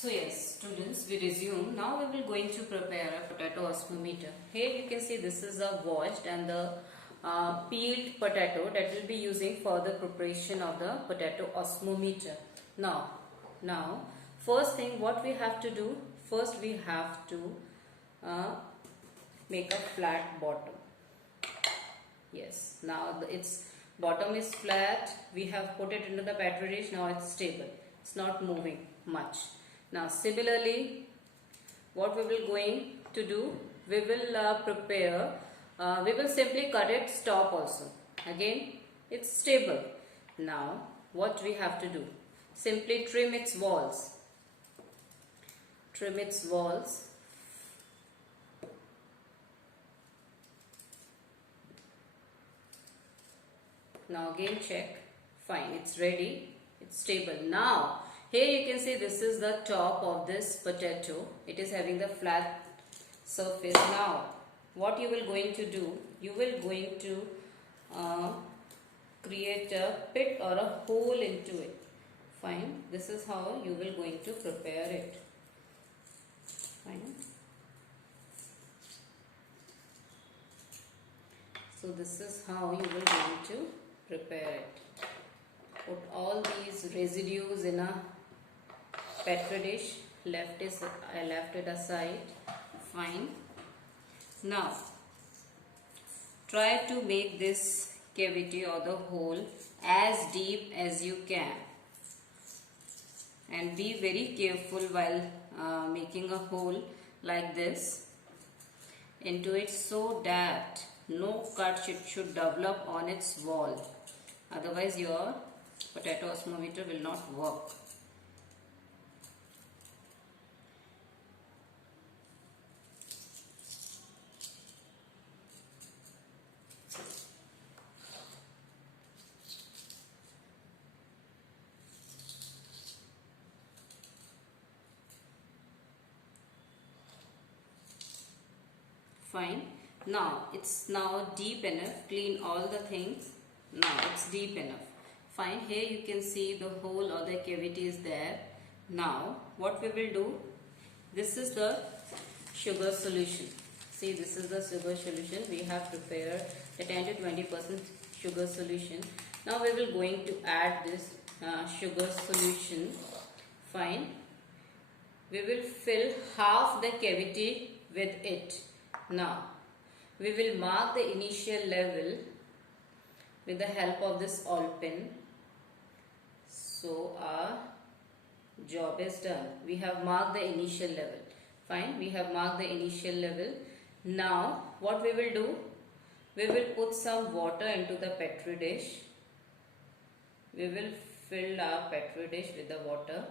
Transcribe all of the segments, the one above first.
So yes, students, we resume. Now we will going to prepare a potato osmometer. Here you can see this is a washed and the peeled potato that we'll be using for the preparation of the potato osmometer. Now, first thing what we have to do, first we have to make a flat bottom. Yes, now its bottom is flat. We have put it into the petri dish. Now it's stable. It's not moving much. Now similarly, what we will going to do, we will we will simply cut its top also. Again, it's stable. Now what we have to do, simply trim its walls. Trim its walls. Now again check, fine, it's ready, it's stable. Now here you can see this is the top of this potato. It is having the flat surface. Now what you will going to do, you will going to create a pit or a hole into it. Fine, this is how you will going to prepare it. Fine. So this is how you will going to prepare it. Put all these residues in a petri dish. I left it aside. Fine. Now try to make this cavity or the hole as deep as you can, and be very careful while making a hole like this into it, so that no cut should develop on its wall. Otherwise your potato osmometer will not work. Fine. Now it's now deep enough. Clean all the things. Now it's deep enough. Fine. Here you can see the hole or the cavity is there. Now what we will do, this is the sugar solution. See, this is the sugar solution. We have prepared the 10 to 20% sugar solution. Now we will going to add this sugar solution. Fine. We will fill half the cavity with it. Now we will mark the initial level with the help of this awl pin. So our job is done. We have marked the initial level. Fine, we have marked the initial level. Now what we will do, we will put some water into the petri dish. We will fill our petri dish with the water.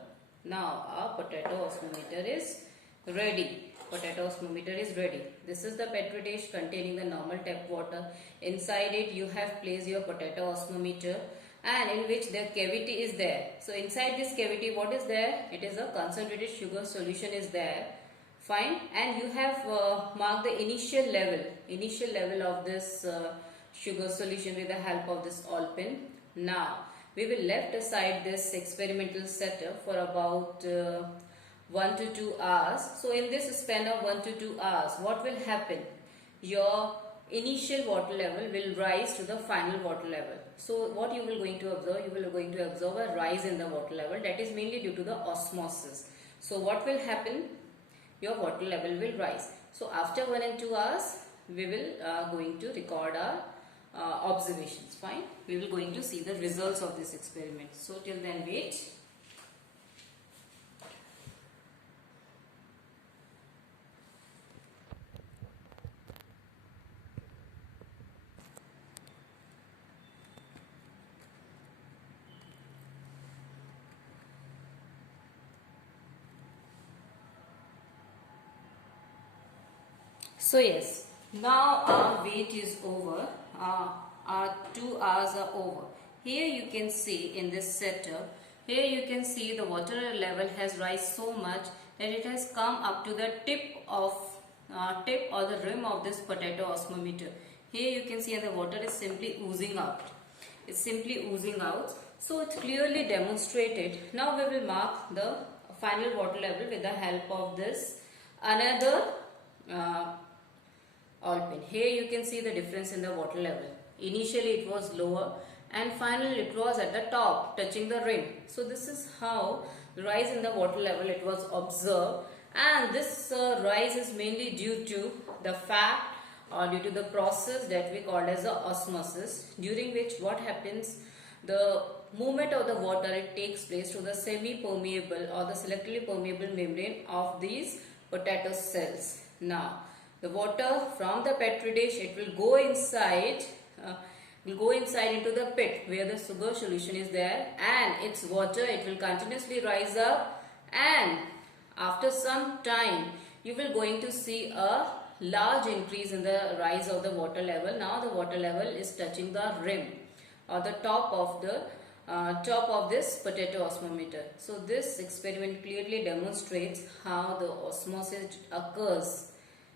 Now our potato osmometer is ready. Potato osmometer is ready. This is the petri dish containing the normal tap water. Inside it you have placed your potato osmometer, and in which the cavity is there. So inside this cavity what is there? It is a concentrated sugar solution is there. Fine. And you have marked the initial level of this sugar solution with the help of this awl pin. Now we will left aside this experimental setup for about 1 to 2 hours. So in this span of 1 to 2 hours, what will happen? Your initial water level will rise to the final water level. So what you will going to observe? You will going to observe a rise in the water level. That is mainly due to the osmosis. So what will happen? Your water level will rise. So after 1 and 2 hours, we will going to record our observations. Fine. We will going to see the results of this experiment. So till then wait. So yes, now our wait is over. Our 2 hours are over. Here you can see in this setup, here you can see the water level has rise so much that it has come up to the tip or the rim of this potato osmometer. Here you can see the water is simply oozing out. It's simply oozing out. So it's clearly demonstrated. Now we will mark the final water level with the help of this another oil pen. Here you can see the difference in the water level. Initially it was lower and finally it was at the top touching the rim. So this is how the rise in the water level it was observed, and this rise is mainly due to the fact or due to the process that we call as the osmosis, during which what happens, the movement of the water it takes place to the semi-permeable or the selectively permeable membrane of these potato cells. Now the water from the petri dish it will go inside into the pit where the sugar solution is there, and its water it will continuously rise up, and after some time you will going to see a large increase in the rise of the water level. Now the water level is touching the rim or the top of this potato osmometer. So this experiment clearly demonstrates how the osmosis occurs.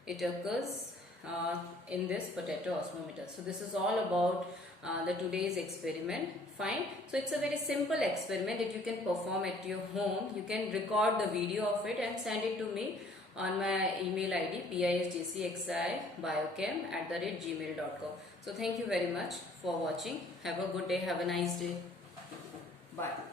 It occurs in this potato osmometer. So this is all about the today's experiment. Fine. So it's a very simple experiment that you can perform at your home. You can record the video of it and send it to me on my email ID pisgcxibiochem@gmail.com. So thank you very much for watching. Have a good day. Have a nice day. Bye.